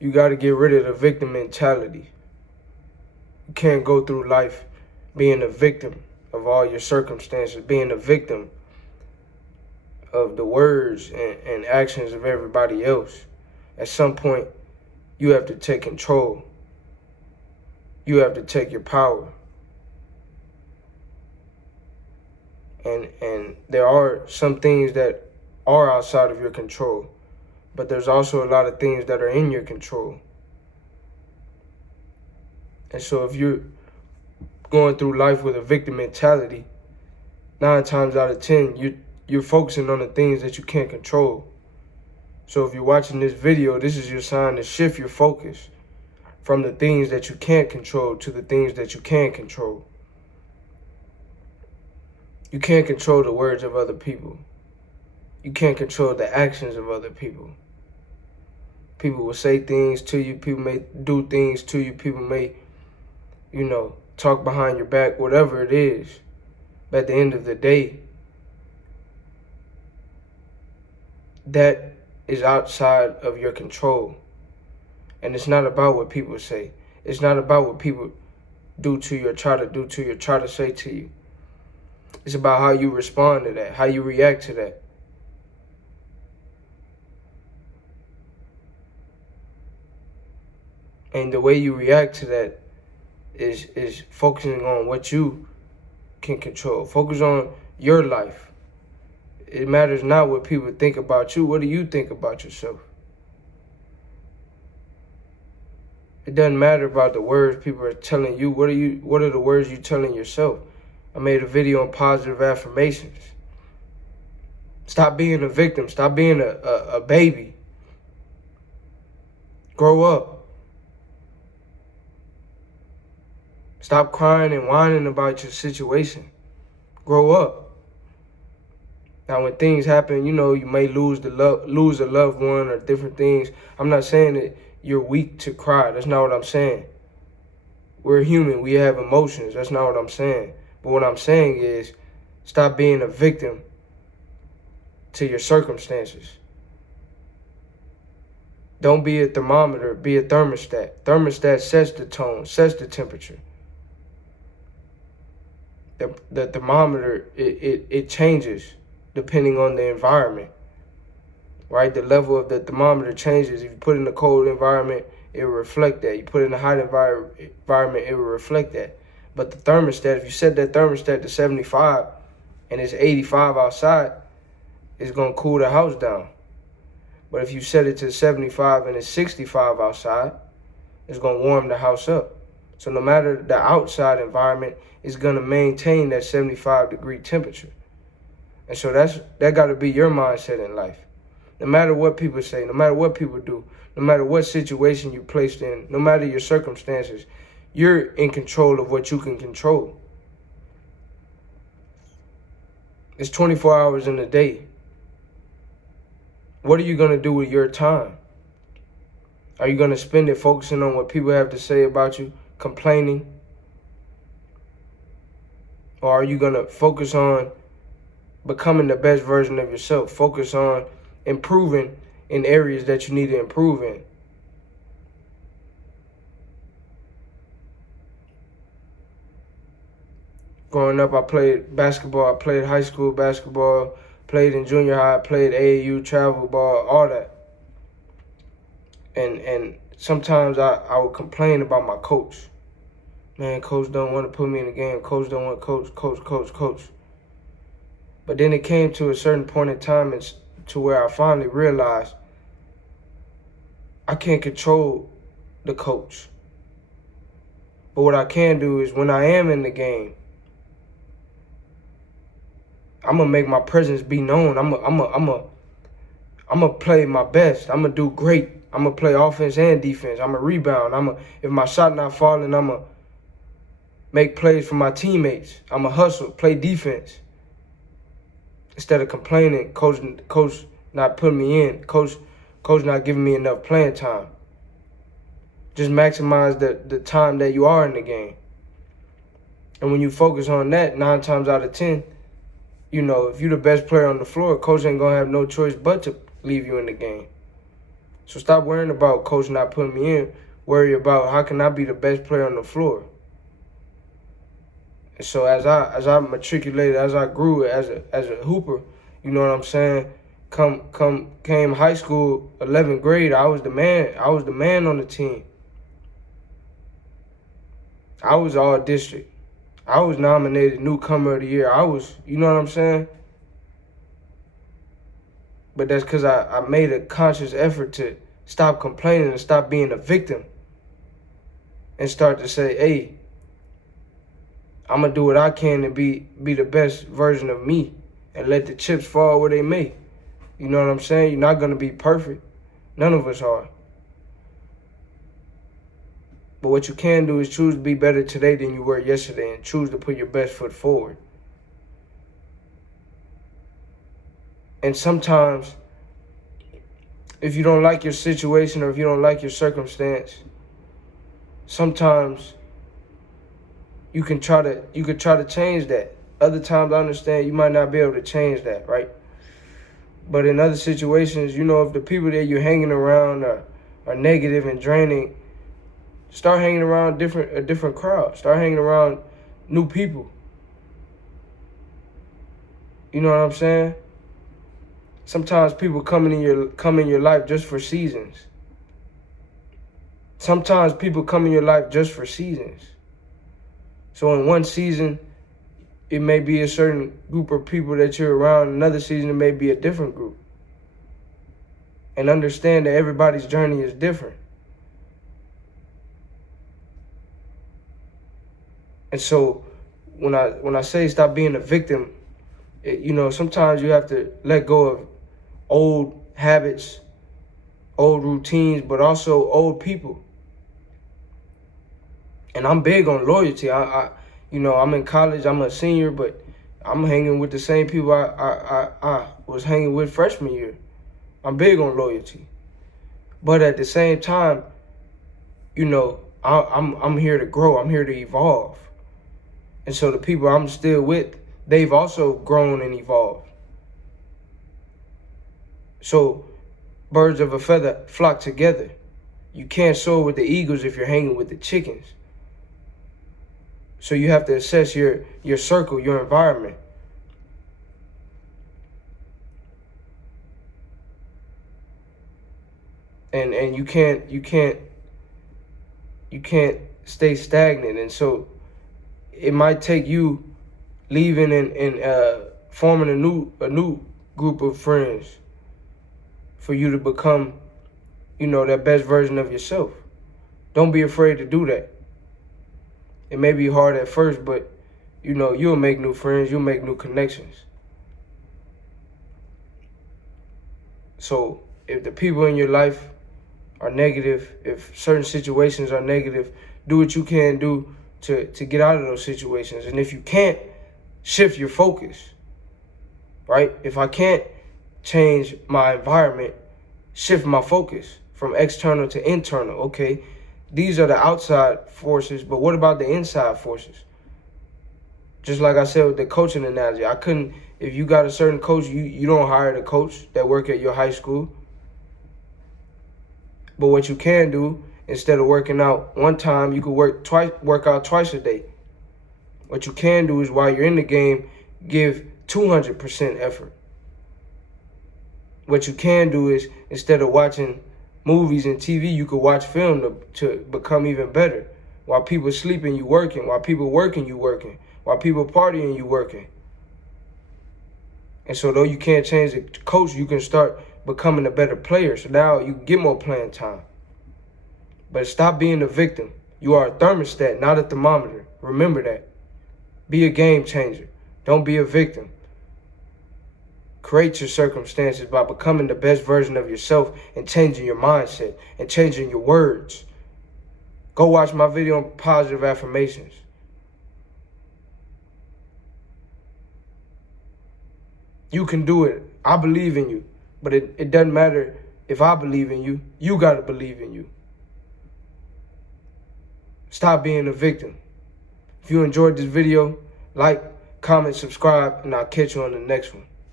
You got to get rid of the victim mentality. You can't go through life being a victim of all your circumstances, being a victim of the words and actions of everybody else. At some point, you have to take control. You have to take your power. And there are some things that are outside of your control, but there's also a lot of things that are in your control. And so if you're going through life with a victim mentality, 9 times out of 10, you're focusing on the things that you can't control. So if you're watching this video, this is your sign to shift your focus from the things that you can't control to the things that you can control. You can't control the words of other people. You can't control the actions of other people. People will say things to you. People may do things to you. People may, talk behind your back, whatever it is. But at the end of the day, that is outside of your control. And it's not about what people say. It's not about what people do to you or try to do to you or try to say to you. It's about how you respond to that, how you react to that. And the way you react to that is focusing on what you can control. Focus on your life. It matters not what people think about you. What do you think about yourself? It doesn't matter about the words people are telling you. What are the words you're telling yourself? I made a video on positive affirmations. Stop being a victim. Stop being a baby. Grow up. Stop crying and whining about your situation. Grow up. Now, when things happen, you may lose a loved one or different things. I'm not saying that you're weak to cry. That's not what I'm saying. We're human. We have emotions. That's not what I'm saying. But what I'm saying is, stop being a victim to your circumstances. Don't be a thermometer. Be a thermostat. Thermostat sets the tone, sets the temperature. The thermometer, it changes depending on the environment, right? The level of the thermometer changes. If you put it in a cold environment, it will reflect that. You put it in a hot environment, it will reflect that. But the thermostat, if you set that thermostat to 75 and it's 85 outside, it's going to cool the house down. But if you set it to 75 and it's 65 outside, it's going to warm the house up. So no matter the outside environment, it's going to maintain that 75-degree temperature. And so that got to be your mindset in life. No matter what people say, no matter what people do, no matter what situation you're placed in, no matter your circumstances, you're in control of what you can control. It's 24 hours in a day. What are you going to do with your time? Are you going to spend it focusing on what people have to say about you, complaining? Or are you going to focus on becoming the best version of yourself? Focus on improving in areas that you need to improve in. Growing up, I played basketball. I played high school basketball, played in junior high, played AAU, travel ball, all that. And sometimes I would complain about my coach. Man, coach don't want to put me in the game. Coach don't want coach. But then it came to a certain point in time to where I finally realized I can't control the coach. But what I can do is when I am in the game, I'm gonna make my presence be known. I'm gonna play my best. I'm gonna do great. I'm gonna play offense and defense. I'm gonna rebound. If my shot not falling, I'm gonna make plays for my teammates. I'm gonna hustle, play defense. Instead of complaining, coach not putting me in, coach not giving me enough playing time. Just maximize the time that you are in the game. And when you focus on that, 9 times out of 10, if you're the best player on the floor, coach ain't gonna have no choice but to leave you in the game. So stop worrying about coach not putting me in. Worry about how can I be the best player on the floor. And so as I matriculated, as I grew as a hooper, you know what I'm saying? Came high school, 11th grade, I was the man. I was the man on the team. I was all district. I was nominated newcomer of the year. I was, you know what I'm saying? But that's because I made a conscious effort to stop complaining and stop being a victim and start to say, hey, I'm going to do what I can to be the best version of me and let the chips fall where they may. You know what I'm saying? You're not going to be perfect. None of us are. But what you can do is choose to be better today than you were yesterday and choose to put your best foot forward. And sometimes, if you don't like your situation or if you don't like your circumstance, sometimes you could try to change that. Other times, I understand you might not be able to change that, right? But in other situations, you know, if the people that you're hanging around are negative and draining, start hanging around a different crowd. Start hanging around new people. You know what I'm saying? Sometimes people come in your life just for seasons. Sometimes people come in your life just for seasons. So in one season, it may be a certain group of people that you're around. Another season, it may be a different group. And understand that everybody's journey is different. And so when I say stop being a victim, you know, sometimes you have to let go of old habits, old routines, but also old people. And I'm big on loyalty. You know, I'm in college, I'm a senior, but I'm hanging with the same people I was hanging with freshman year. I'm big on loyalty. But at the same time, you know, I'm here to grow. I'm here to evolve. And so the people I'm still with, they've also grown and evolved. So birds of a feather flock together. You can't soar with the eagles if you're hanging with the chickens. So you have to assess your circle, your environment. And you can't stay stagnant. And so it might take you leaving and forming a new group of friends for you to become, you know, that best version of yourself. Don't be afraid to do that. It may be hard at first, but, you know, you'll make new friends. You'll make new connections. So if the people in your life are negative, if certain situations are negative, do what you can do to get out of those situations. And if you can't, shift your focus, right? If I can't change my environment, shift my focus from external to internal. Okay, these are the outside forces, but what about the inside forces? Just like I said with the coaching analogy, if you got a certain coach, you don't hire the coach that work at your high school. But what you can do, instead of working out one time, you could work out twice a day. What you can do is, while you're in the game, give 200% effort. What you can do is, instead of watching movies and TV, you could watch film to become even better. While people sleeping, you working. While people working, you working. While people partying, you working. And so though you can't change the coach, you can start becoming a better player. So now you get more playing time. But stop being a victim. You are a thermostat, not a thermometer. Remember that. Be a game changer. Don't be a victim. Create your circumstances by becoming the best version of yourself and changing your mindset and changing your words. Go watch my video on positive affirmations. You can do it. I believe in you. But it doesn't matter if I believe in you. You got to believe in you. Stop being a victim. If you enjoyed this video, like, comment, subscribe, and I'll catch you on the next one.